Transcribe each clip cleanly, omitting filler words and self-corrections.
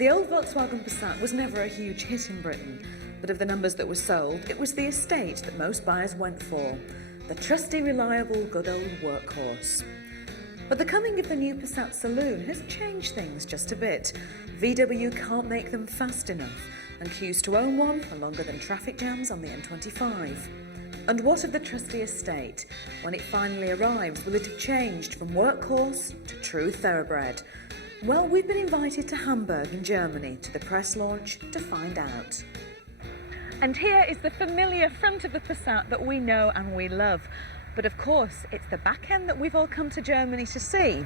The old Volkswagen Passat was never a huge hit in Britain, but of the numbers that were sold, it was the Estate that most buyers went for. The trusty, reliable, good old workhorse. But the coming of the new Passat Saloon has changed things just a bit. VW can't make them fast enough, and queues to own one are longer than traffic jams on the M25. And what of the trusty Estate? When it finally arrives, will it have changed from workhorse to true thoroughbred? Well, we've been invited to Hamburg in Germany to the press launch to find out. And here is the familiar front of the Passat that we know and we love. But of course, it's the back end that we've all come to Germany to see.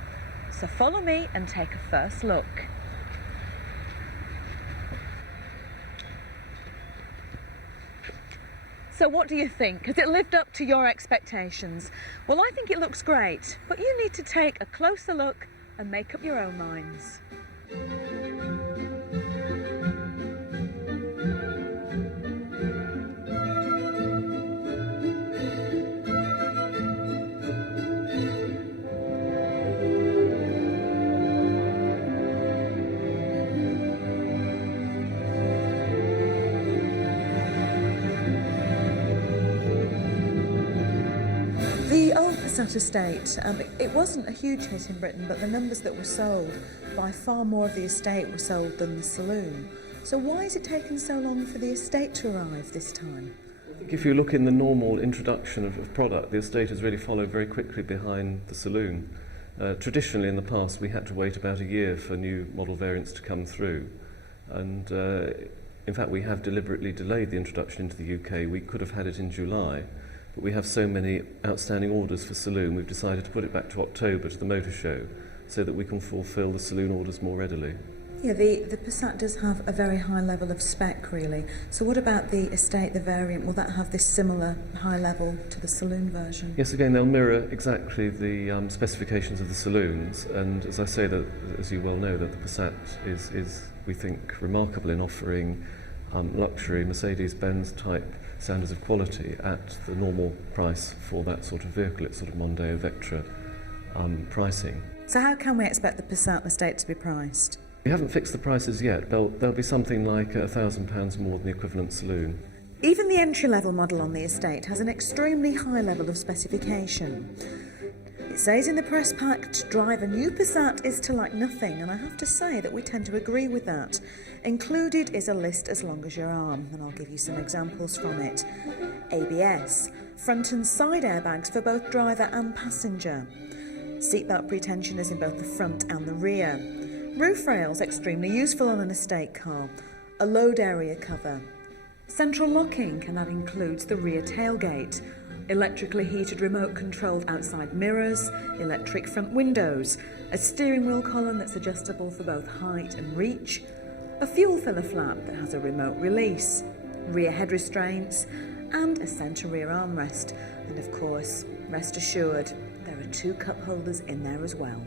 So follow me and take a first look. So what do you think? Has it lived up to your expectations? Well, I think it looks great, but you need to take a closer look and make up your own minds. The old Passat Estate, it wasn't a huge hit in Britain, but the numbers that were sold, by far more of the Estate were sold than the Saloon. So why has it taken so long for the Estate to arrive this time? I think if you look in the normal introduction of product, the Estate has really followed very quickly behind the Saloon. Traditionally in the past we had to wait about a year for new model variants to come through, and in fact we have deliberately delayed the introduction into the UK. We could have had it in July, but we have so many outstanding orders for Saloon, we've decided to put it back to October, to the motor show, so that we can fulfil the Saloon orders more readily. Yeah, the Passat does have a very high level of spec, really. So what about the Estate, the variant? Will that have this similar high level to the Saloon version? Yes, again, they'll mirror exactly the specifications of the Saloons, and as I say, that, as you well know, that the Passat is we think, remarkable in offering luxury Mercedes-Benz type standards of quality at the normal price for that sort of vehicle. It's sort of Mondeo Vectra pricing. So how can we expect the Passat Estate to be priced? We haven't fixed the prices yet. There'll be something like £1,000 more than the equivalent Saloon. Even the entry-level model on the Estate has an extremely high level of specification. It says in the press pack, to drive a new Passat is to like nothing, and I have to say that we tend to agree with that. Included is a list as long as your arm, and I'll give you some examples from it. ABS, front and side airbags for both driver and passenger. Seatbelt pretensioners in both the front and the rear. Roof rails, extremely useful on an Estate car. A load area cover. Central locking, and that includes the rear tailgate. Electrically heated remote controlled outside mirrors, electric front windows, a steering wheel column that's adjustable for both height and reach, a fuel filler flap that has a remote release, rear head restraints, and a centre rear armrest. And of course, rest assured, there are 2 cup holders in there as well.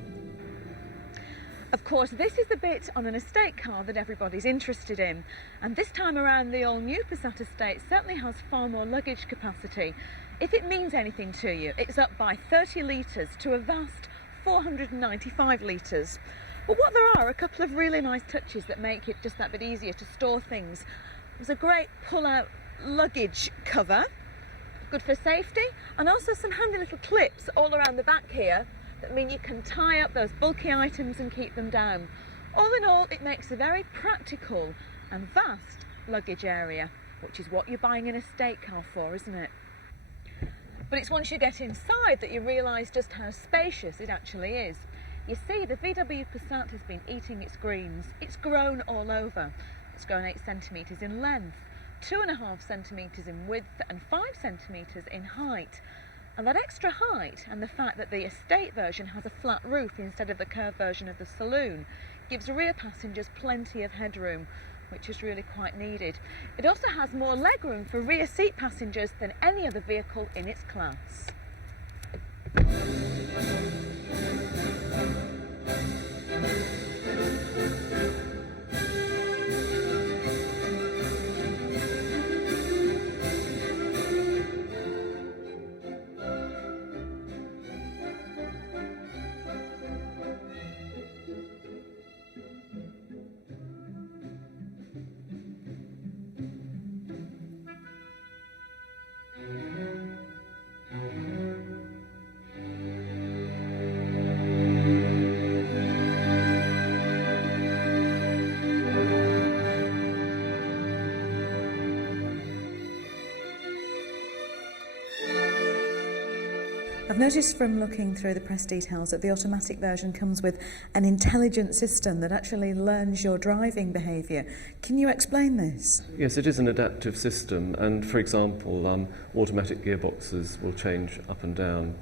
Of course, this is the bit on an Estate car that everybody's interested in, and this time around the all-new Passat Estate certainly has far more luggage capacity. If it means anything to you, it's up by 30 litres to a vast 495 litres. But what there are a couple of really nice touches that make it just that bit easier to store things. There's a great pull-out luggage cover, good for safety, and also some handy little clips all around the back here that mean you can tie up those bulky items and keep them down. All in all, it makes a very practical and vast luggage area, which is what you're buying an Estate car for, isn't it? But it's once you get inside that you realise just how spacious it actually is. You see, the VW Passat has been eating its greens. It's grown all over. It's grown 8 centimetres in length, 2.5 centimetres in width and 5 centimetres in height. And that extra height and the fact that the Estate version has a flat roof instead of the curved version of the Saloon gives rear passengers plenty of headroom, which is really quite needed. It also has more legroom for rear seat passengers than any other vehicle in its class. I've noticed from looking through the press details that the automatic version comes with an intelligent system that actually learns your driving behaviour. Can you explain this? Yes, it is an adaptive system, and for example, automatic gearboxes will change up and down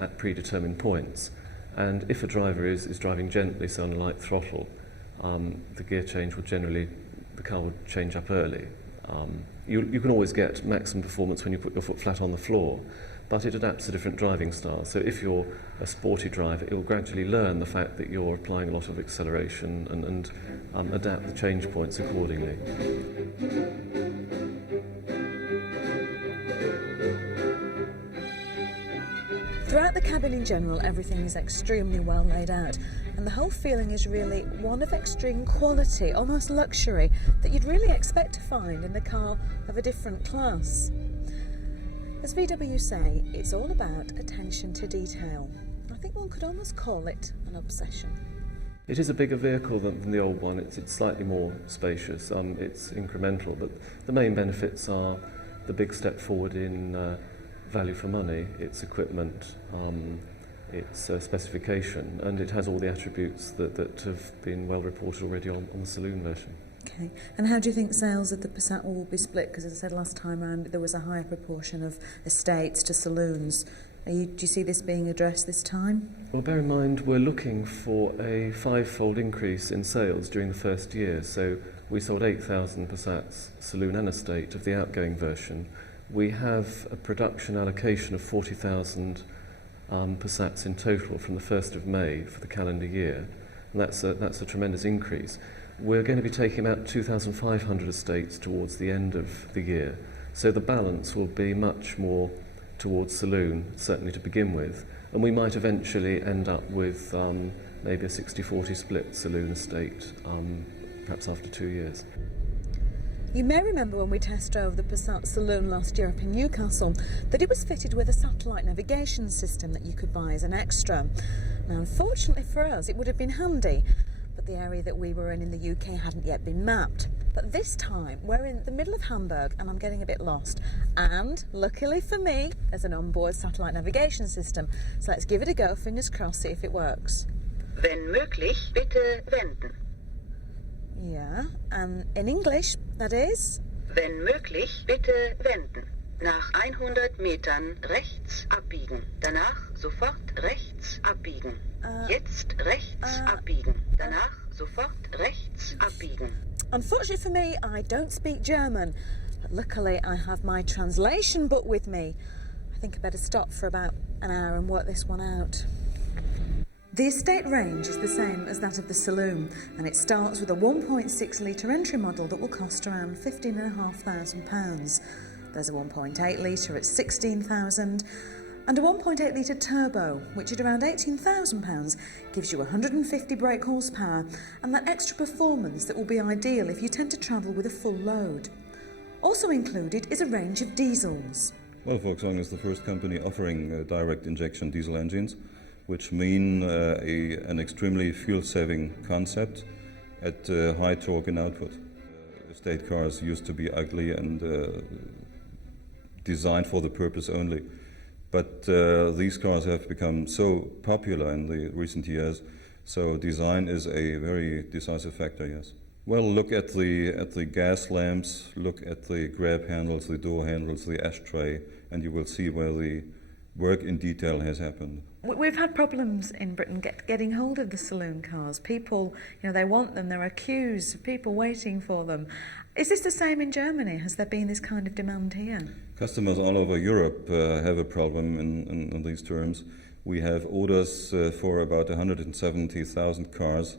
at predetermined points. And if a driver is driving gently, so on a light throttle, the gear change will generally, the car will change up early. You can always get maximum performance when you put your foot flat on the floor, but it adapts to different driving styles. So if you're a sporty driver, it will gradually learn the fact that you're applying a lot of acceleration and adapt the change points accordingly. Throughout the cabin in general, everything is extremely well laid out, and the whole feeling is really one of extreme quality, almost luxury, that you'd really expect to find in a car of a different class. As VW say, it's all about attention to detail. I think one could almost call it an obsession. It is a bigger vehicle than the old one. It's slightly more spacious. It's incremental, but the main benefits are the big step forward in value for money, its equipment, its specification, and it has all the attributes that have been well reported already on the saloon version. Okay, and how do you think sales of the Passat will be split? Because as I said last time around, there was a higher proportion of estates to saloons. Do you see this being addressed this time? Well, bear in mind we're looking for a 5-fold increase in sales during the first year. So we sold 8,000 Passats saloon and estate of the outgoing version. We have a production allocation of 40,000 Passats in total from the 1st of May for the calendar year, and that's a tremendous increase. We're going to be taking about 2,500 estates towards the end of the year, so the balance will be much more towards saloon, certainly to begin with, and we might eventually end up with maybe a 60-40 split saloon estate, perhaps after 2 years. You may remember when we test drove the Passat Saloon last year up in Newcastle that it was fitted with a satellite navigation system that you could buy as an extra. Now, unfortunately for us, it would have been handy, but the area that we were in the UK hadn't yet been mapped. But this time, we're in the middle of Hamburg and I'm getting a bit lost. And, luckily for me, there's an onboard satellite navigation system. So let's give it a go, fingers crossed, see if it works. Wenn möglich, bitte wenden. Yeah, and in English, that is? Wenn möglich, bitte wenden. Nach 100 Metern rechts abbiegen. Danach sofort rechts abbiegen. Jetzt rechts abbiegen. Danach sofort rechts abbiegen. Unfortunately for me, I don't speak German, but luckily I have my translation book with me. I think I better stop for about an hour and work this one out. The estate range is the same as that of the saloon, and it starts with a 1.6 litre entry model that will cost around £15,500. There's a 1.8 litre at £16,000 and a 1.8 litre turbo, which at around £18,000 gives you 150 brake horsepower and that extra performance that will be ideal if you tend to travel with a full load. Also included is a range of diesels. Well, Volkswagen is the first company offering direct injection diesel engines, which mean an extremely fuel-saving concept at high torque and output. Estate cars used to be ugly and designed for the purpose only, but these cars have become so popular in the recent years, so design is a very decisive factor, yes. Well, look at the gas lamps, look at the grab handles, the door handles, the ashtray, and you will see where the work in detail has happened. We've had problems in Britain getting hold of the saloon cars. People, they want them. There are queues of people waiting for them. Is this the same in Germany? Has there been this kind of demand here? Customers all over Europe have a problem in these terms. We have orders for about 170,000 cars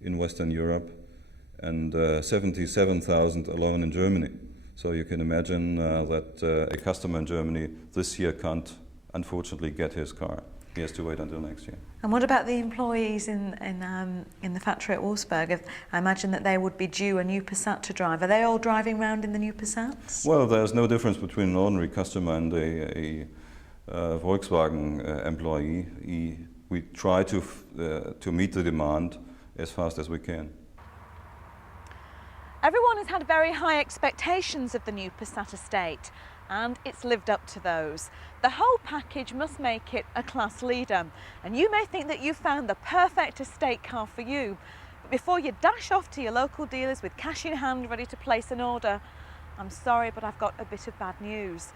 in Western Europe and 77,000 alone in Germany. So you can imagine that a customer in Germany this year can't unfortunately get his car. He has to wait until next year. And what about the employees in the factory at Wolfsburg? I imagine that they would be due a new Passat to drive. Are they all driving around in the new Passats? Well, there's no difference between an ordinary customer and a Volkswagen employee. We try to meet the demand as fast as we can. Everyone has had very high expectations of the new Passat Estate. and it's lived up to those. The whole package must make it a class leader, and you may think that you've found the perfect estate car for you, but before you dash off to your local dealers with cash in hand ready to place an order, I'm sorry, but I've got a bit of bad news.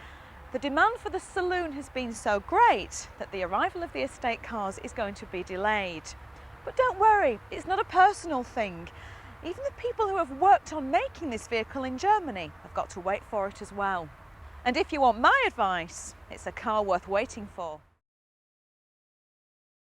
The demand for the saloon has been so great that the arrival of the estate cars is going to be delayed. But don't worry, it's not a personal thing. Even the people who have worked on making this vehicle in Germany have got to wait for it as well. And if you want my advice, it's a car worth waiting for.